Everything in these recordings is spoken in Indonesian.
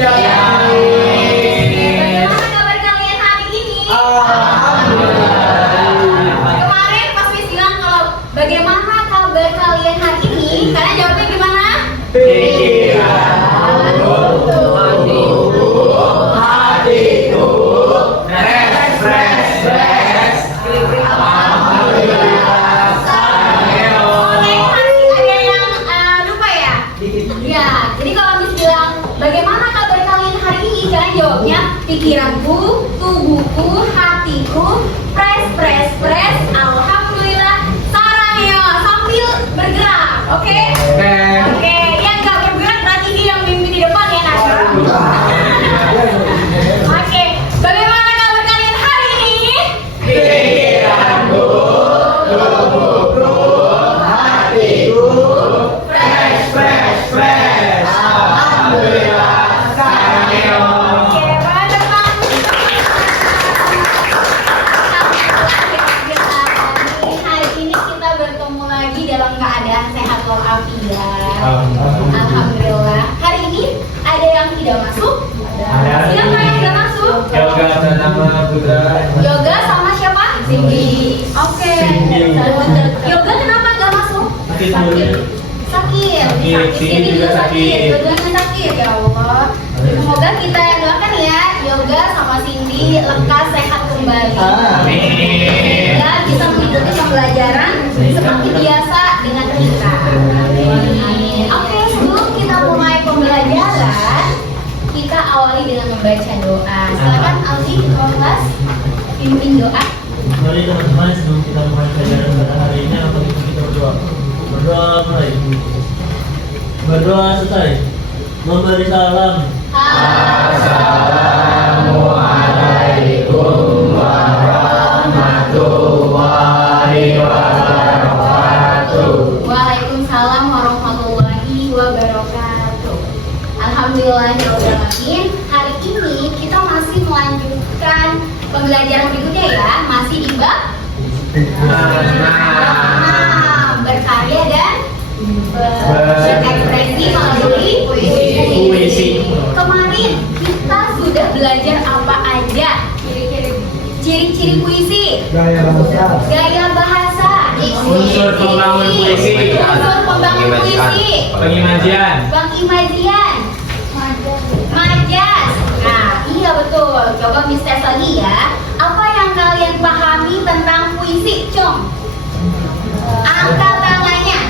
Siap. Bagaimana kabar kalian hari ini? Kemarin pas Miss bilang kalau bagaimana kabar kalian hari ini, kalian jawabnya gimana? Pikiranku, tubuhku, hatiku, press, alhamdulillah, sarangnya sambil bergerak, oke? Oke, yang nggak bergerak berarti dia yang mimpi di depan ya, Nasra. Oke, bagaimana kabar kalian hari ini? Pikiranku, tubuhku, hatiku, press, alhamdulillah, sarangnya. Sehat walafiat. Alhamdulillah. Hari ini ada yang tidak masuk? Siapa yang tidak masuk? Yoga sama Buddha. Yoga sama siapa? Cindy. Oke. Yoga kenapa nggak masuk? Sakit. Cindy juga sakit. Dua-duanya sakit ya Allah. Semoga kita doakan ya Yoga sama Cindy lekas sehat kembali. Amin. Ya bisa mengikuti pembelajaran seperti biasa dengan kita. Oke, sebelum kita mulai pembelajaran, kita awali dengan membaca doa. Silakan Aldi, kelas pimpin doa. Mari teman-teman, sebelum kita mulai pelajaran pada hari ini, apa itu kita berdoa? Berdoa mulai. Berdoa selesai. Memberi salam. Assalamualaikum warahmatullahi wabarakatuh. Waalaikumsalam warahmatullahi wabarakatuh. Alhamdulillahirrahmanirrahim. Hari ini kita masih melanjutkan pembelajaran berikutnya ya. Masih di bab berkarya dan berekspresi melalui puisi. Kemarin kita sudah belajar apa aja? Ciri-ciri puisi, gaya bahasa, Unsur pembangun puisi, pengimajian, majas. Nah, iya betul. Coba Miss tes lagi ya. Apa yang kalian pahami tentang puisi? Angkat tangannya.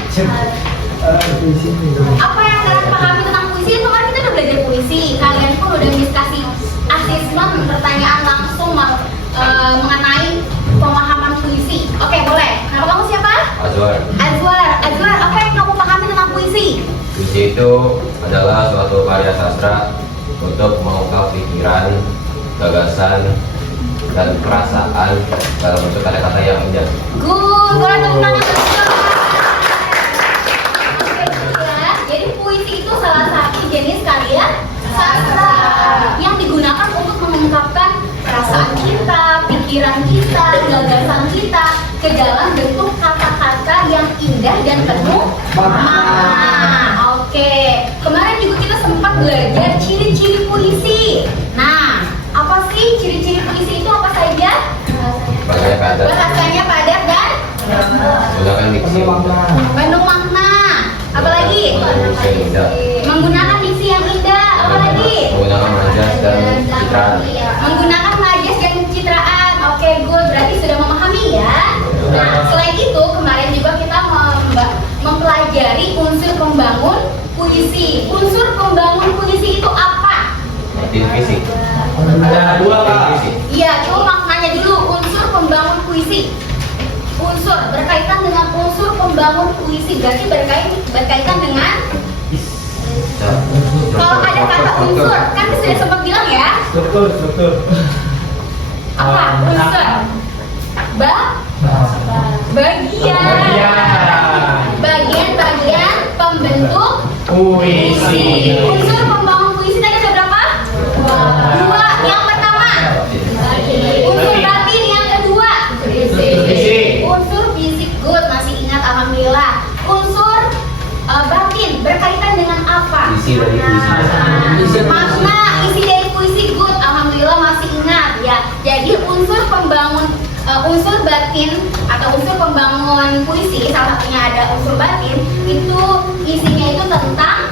Apa yang kalian pahami tentang puisi? Kemarin kita udah belajar puisi. Kalian pun udah Miss kasih asesmen pertanyaan langsung mengenai pemahaman puisi. Oke, boleh. Nama kamu siapa? Azwar. Apa yang kamu pahami tentang puisi? Puisi itu adalah suatu karya sastra untuk mengungkap pikiran, gagasan, dan perasaan dalam bentuk kata-kata yang indah. Good, boleh tepuk tangan dulu. Ya, jadi puisi itu salah satu jenis karya sastra yang digunakan untuk mengungkapkan perasaan kita, pikiran kita, gagasan kita ke dalam bentuk kata-kata yang indah dan penuh makna. Oke, kemarin juga kita sempat belajar ciri-ciri puisi. Nah, apa sih ciri-ciri puisi itu apa saja? Bahasanya padat dan Menggunakan diksi yang indah. penuh makna. Apalagi? Menggunakan diksi yang indah. Apalagi? Menggunakan majas dan citraan. Menggunakan majas dan pencitraan. Oke, good. Berarti sudah memahami ya. Nah, selain itu kemarin juga kita mempelajari unsur pembangun puisi. Unsur pembangun puisi itu apa? Fisik. Ada dua Kak. Iya, coba maknanya dulu. Unsur pembangun puisi. Unsur berkaitan dengan unsur pembangun puisi. Berarti berkaitan dengan kalau ada kata unsur, kan sudah sempat bilang ya. Struktur. Apa unsur? Bagian pembentuk Puisi. unsur pembangun puisi tadi ada berapa? Dua. Yang pertama unsur batin, yang kedua Fisik. unsur fisik. Good, masih ingat alhamdulillah. Unsur batin berkaitan dengan apa? Isi dari puisi. Makna. unsur batin atau unsur pembangun puisi, salah satunya ada unsur batin, itu isinya itu tentang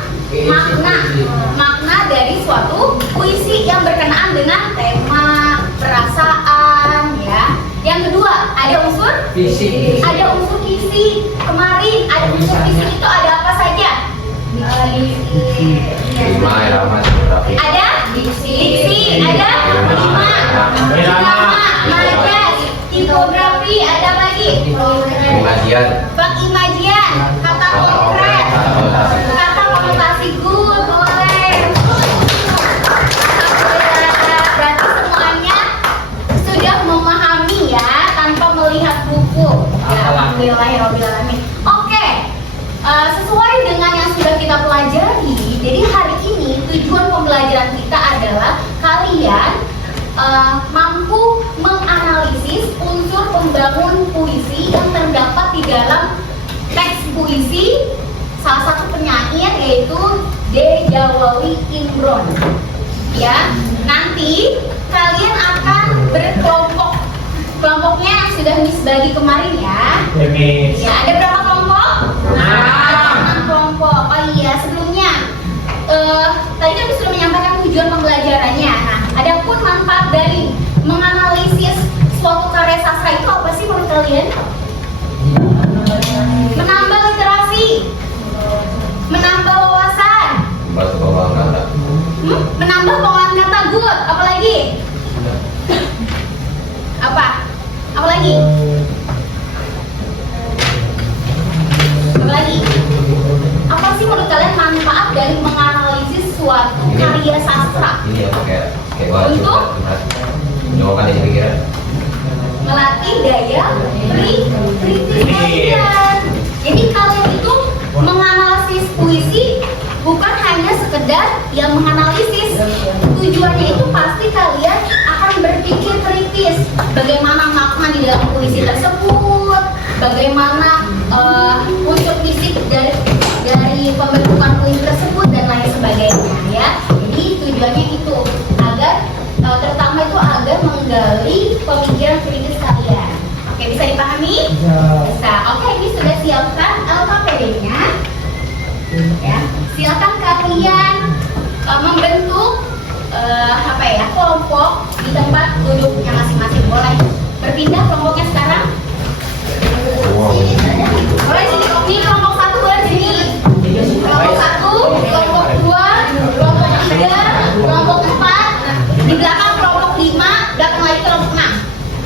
makna dari suatu puisi yang berkenaan dengan tema, perasaan, ya. Yang kedua, ada unsur Fisik. ada unsur kisi. Kemarin ada unsur kisi itu ada apa saja? Lima irama silabi. Ada diksi, ada lima, irama, majas, tipografi, ada lagi Pengajian. pengimajian, kata konkret, kata konotasi good, boleh. Alhamdulillah, berarti semuanya sudah memahami ya tanpa melihat buku. Ya, alhamdulillahirobbilalamin. Oke, sesuai dengan yang sudah kita pelajari, jadi hari ini tujuan pembelajaran kita adalah kalian mampu menganalisis unsur pembangun puisi yang terdapat di dalam teks puisi salah satu penyair yaitu D. Jawawi Imron. Ya, nanti kalian akan berkelompok. Kelompoknya yang sudah Miss bagi kemarin ya. Demis. Ya, ada berapa kelompok? Enam. 6 kelompok. Oh iya, sebelumnya tadi kan sudah menyampaikan tujuan pembelajarannya. Nah, adapun manfaat dari menganalisis suatu karya sastra itu apa sih menurut kalian? Menambah literasi, menambah wawasan, Membantu pengolahan kata. menambah pengolahan kata good, apalagi? Apalagi? Apalagi? Apa sih menurut kalian manfaat dari menganalisis suatu karya sastra? Ini ya kayak baju. Untuk? Menyoalkan isi pikiran. Melatih daya kritis kalian. Jadi kalian itu menganalisis puisi bukan hanya sekedar yang menganalisis. Tujuannya itu pasti kalian akan berpikir kritis. Bagaimana makna di dalam puisi tersebut, bagaimana unsur fisik dari pembentukan puisi tersebut dan lain sebagainya ya. Jadi tujuannya itu agar terutama itu agar menggali pemikiran kritis kalian. Oke, bisa dipahami? Bisa. Oke, ini sudah siapkan LKPD-nya. Ya, silakan kalian membentuk kelompok di tempat duduknya masing-masing. Boleh berpindah kelompoknya sekarang. Boleh sini. Ini kelompok 1 boleh sini. Kelompok 1, kelompok 2, kelompok 3, kelompok 4. Di belakang kelompok 5, belakang lagi kelompok 6.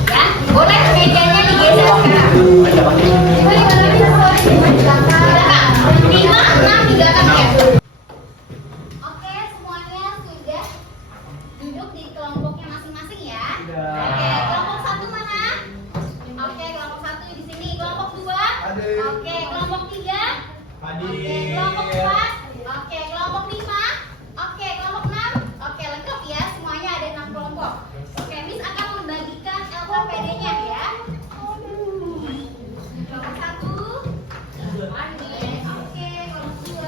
Ya, boleh mejanya digeser sekarang. Belakang 5, 6 di belakang ya. Oke, semuanya sudah duduk di kelompoknya masing-masing ya. Oke, kelompok 1 mana? Oke, kelompok 1 di sini. Kelompok 2? Oke, kelompok 3? Oke, kelompok 4? Oke, kelompok 5? Oke, kelompok 6? Oke, lengkap ya. Semuanya ada 6 kelompok. Oke, Miss akan membagikan LKPD-nya ya. Kelompok 1. Oke, kelompok 2.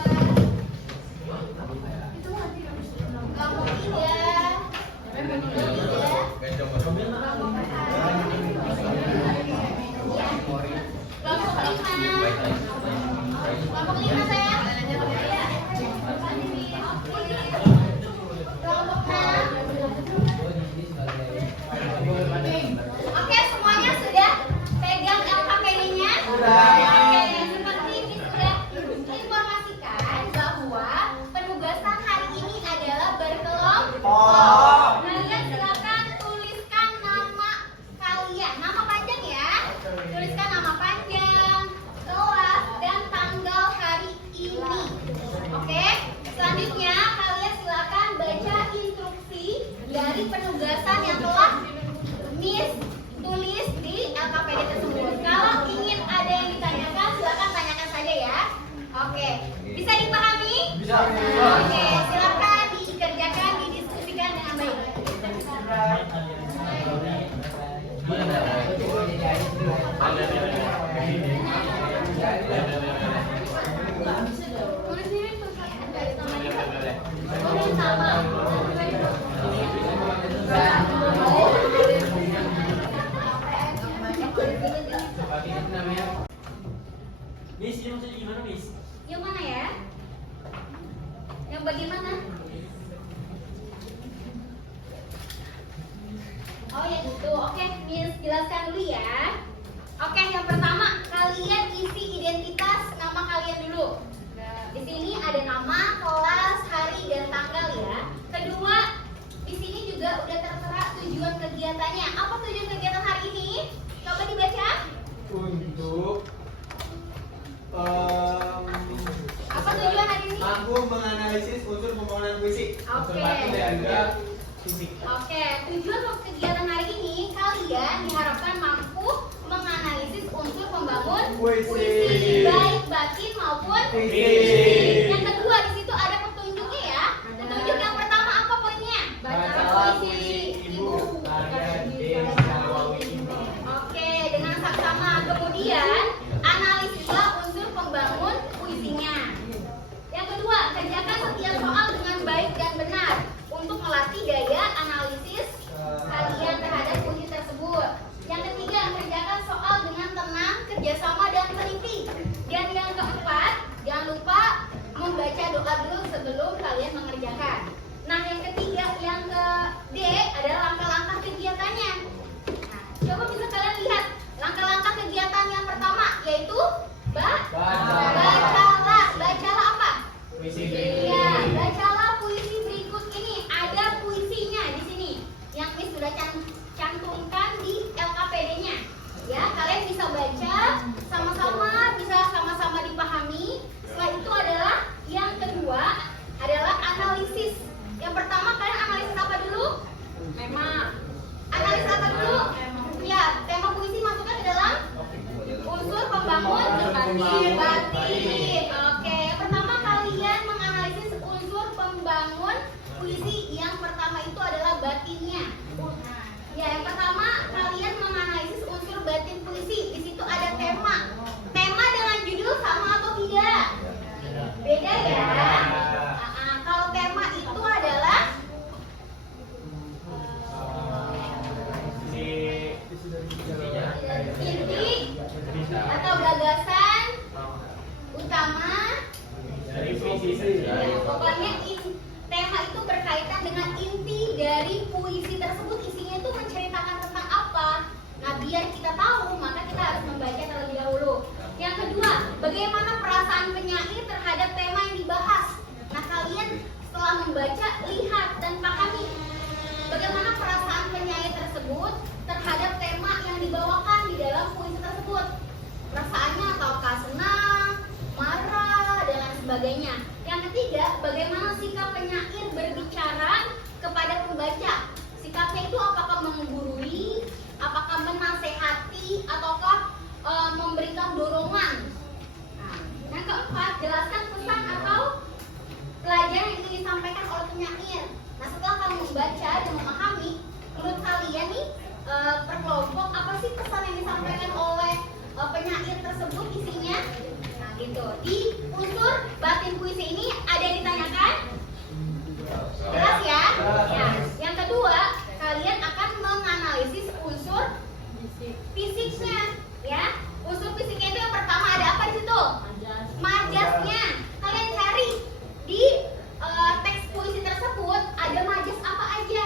Kelompok 5 sayang. Kelompok 6. Oke, semuanya sudah pegang LKPD-nya? Oke, seperti ini sudah informasikan bahwa penugasan hari ini adalah berkelompok. Kalian silakan tuliskan nama kalian, nama panjang ya. Tuliskan nama panjang, kelas dan tanggal hari Miss, ini maksudnya gimana, Miss? Yang mana ya? Yang bagaimana? Oh ya gitu. Oke, Miss jelaskan dulu ya. Oke, yang pertama kalian isi identitas nama kalian dulu. Di sini ada nama, kelas, hari, dan tanggal ya. Kedua, di sini juga udah tertera tujuan kegiatannya. Apa tujuan kegiatan hari ini? Coba dibaca. Untuk Apa tujuan hari ini? mampu menganalisis unsur pembangunan puisi. Oke. Unsur batin dan juga fisik. Oke, tujuan kegiatan hari ini kalian diharapkan mampu menganalisis unsur pembangun Puisi. baik batin maupun Fisik. Yang kedua di situ ada petunjuknya ya. Petunjuk yang pertama apa poinnya? Bacalah puisi ibu karya Desa Nawawi ini. Oke, dengan saksama. Kemudian analisislah unsur pembangun puisinya. Yang kedua, kerjakan setiap soal dengan baik dan benar untuk melatih daya analisis kalian terhadap puisi tersebut. Yang ketiga, kerjakan soal dengan tenang, kerjasama dan teliti. Dan yang keempat, jangan lupa membaca doa dulu sebelum kalian mengerjakan. Nah, yang ketiga, yang ke D adalah langkah-langkah kegiatannya. Nah, coba bisa kalian lihat langkah-langkah kegiatan yang pertama yaitu bacalah apa? Puisi Iya, bacalah puisi berikut ini. Ada puisinya di sini yang Miss sudah cantumkan di LKPD-nya. Ya, kalian bisa baca sama-sama, bisa sama-sama dipahami. Setelah itu adalah yang kedua adalah analisis. Yang pertama kalian analisis apa dulu? Tema. Analisis apa dulu? Ya, tema puisi masukkan ke dalam unsur pembangun batin. Oke, yang pertama kalian menganalisis unsur pembangun puisi. Yang pertama itu adalah batinnya. Ya, yang pertama kalian menganalisis unsur batin puisi. Di situ ada tema. Tema dengan judul sama atau tidak? Beda ya. Kalau tema itu adalah inti atau gagasan utama. dari puisi. Ya, pokoknya tema itu berkaitan dengan inti dari puisi tersebut. Isinya itu menceritakan tentang apa. Nah, biar kita tahu, maka kita harus membaca terlebih dahulu. Yang kedua, bagaimana perasaan penyair terhadap tema yang dibahas. Nah, kalian setelah membaca, lihat dan pahami bagaimana perasaan penyair tersebut terhadap tema yang dibawakan di dalam puisi tersebut. Perasaannya ataukah senang, marah, dan lain sebagainya. Yang ketiga, bagaimana sikap penyair berbicara kepada pembaca. Sikapnya itu apakah menggurui, apakah menasehati, ataukah memberikan dorongan. Nah, yang keempat, jelaskan pesan atau pelajaran yang ingin disampaikan oleh penyair. Nah, setelah kamu membaca dan memahami, menurut kalian nih per kelompok apa sih pesan yang disampaikan oleh penyair tersebut isinya? Nah, gitu. Di unsur batin puisi ini ada yang ditanyakan? Jelas ya? Ya. Yang kedua, kalian akan menganalisis unsur fisiknya, ya. Unsur fisiknya itu yang pertama ada apa di situ? Majasnya. Kalian cari di teks puisi tersebut ada majas apa aja.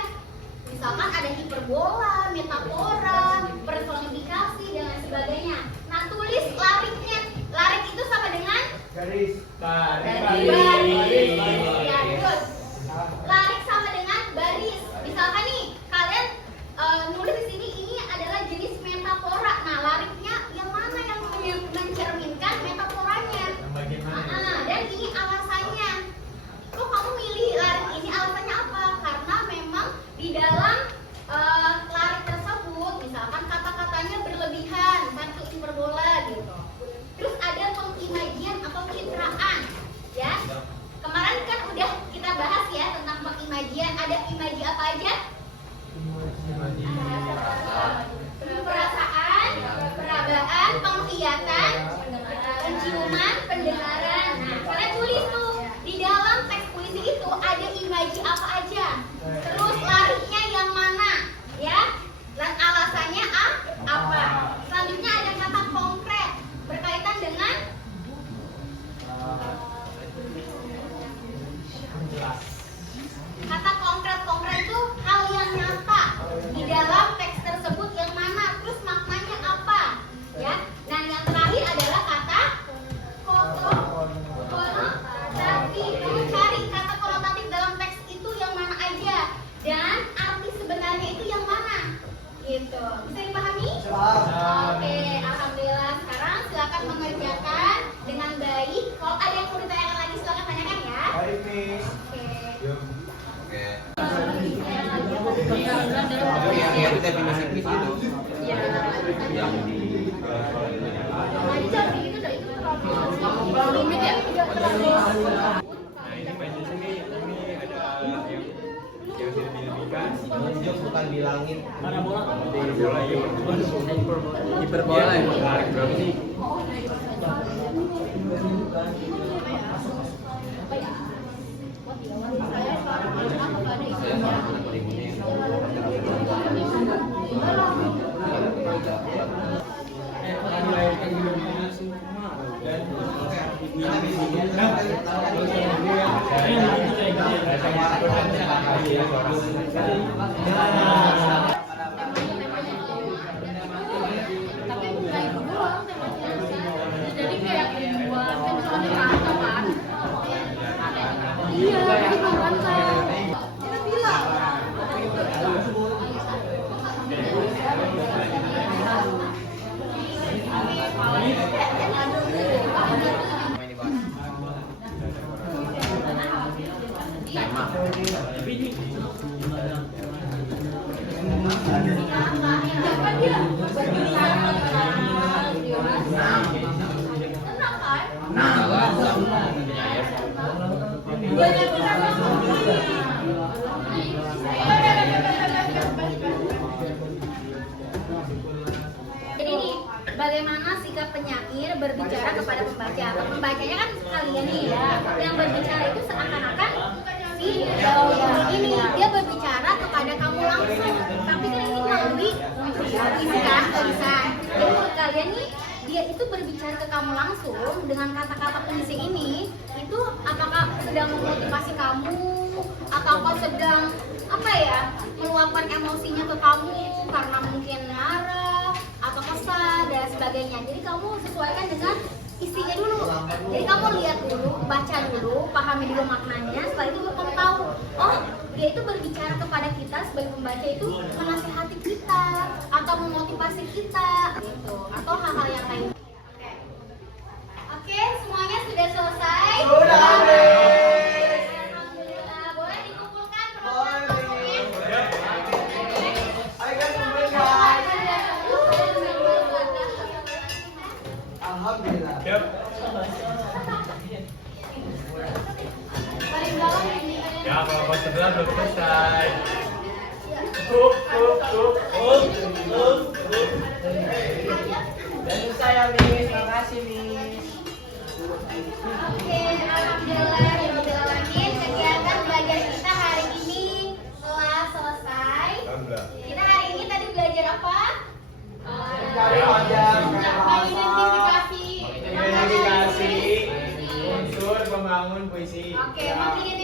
Misalkan ada hiperbola, metafora, personifikasi dan lain sebagainya. Nah, tulis lariknya. Larik itu sama dengan Garis. baris. Ya, terus larik sama dengan baris. Misalkan nih, kalian nulis di sini ini adalah jenis metafora. Nah, lariknya yang mana yang mencerminkan metaforanya? Dan ini alasannya. Kok kamu milih larik ini? Alasannya apa? Karena memang di dalam larik tersebut, misalkan kata-katanya berlebihan, satu hiperbola gitu. Terus ada pengimajian atau pencitraan, ya. Kemarin kan udah kita bahas ya tentang pengimajian. Ada imaji apa aja? Perasaan, perabaan, penglihatan, penciuman, pendengaran. Nah, kalian tulis tuh di dalam teks puisi itu ada imaji apa aja. Terus lariknya yang mana, ya? Dan alasannya apa? Selanjutnya ada kata konkret berkaitan dengan Oke. Yang itu definisi puisi itu. Yang di rumit ya? Nah ini main di sini ada yang signifikan. menunjuk bukan di langit. Mana bola? Bola ya. Hiperbola ya. Tarik berapa sih? Tapi bukan itu doang temanya. Jadi kayak dibuat kan soalnya kacau kan. Iya, jadi bukan kan. Kita bilang. Jadi nih, bagaimana sikap penyair berbicara kepada pembaca? Pembacanya kan kalian nih ya, yang berbicara itu seakan-akan si ini dia berbicara kepada kamu langsung, tapi kan ini melalui puisi kan, tulisan. Jadi menurut kalian nih, dia itu berbicara ke kamu langsung dengan kata-kata puisi ini, itu apakah sedang memotivasi kamu, ataukah sedang apa ya, meluapkan emosinya ke kamu karena mungkin marah atau kesal dan sebagainya. Jadi kamu sesuaikan dengan isinya dulu. Jadi kamu lihat dulu, baca dulu, pahami dulu maknanya. Setelah itu baru kamu tahu, oh dia itu berbicara kepada kita sebagai pembaca itu menasihati kita atau memotivasi kita gitu, atau hal-hal yang lain. Oke, semuanya sudah selesai. Alhamdulillah, boleh dikumpulkan perempuan-perempuan. Alhamdulillah. Yap. Paling bawah ini. Ya kalau pas sebelah belum selesai. Dan saya Miss, makasih Miss. Oke, alhamdulillah, kegiatan belajar kita hari ini telah selesai. Alhamdulillah. Kita hari ini tadi belajar apa? Mencari wajah, Mengidentifikasi. Komunikasi unsur pembangun puisi. Oke, mengidentifikasi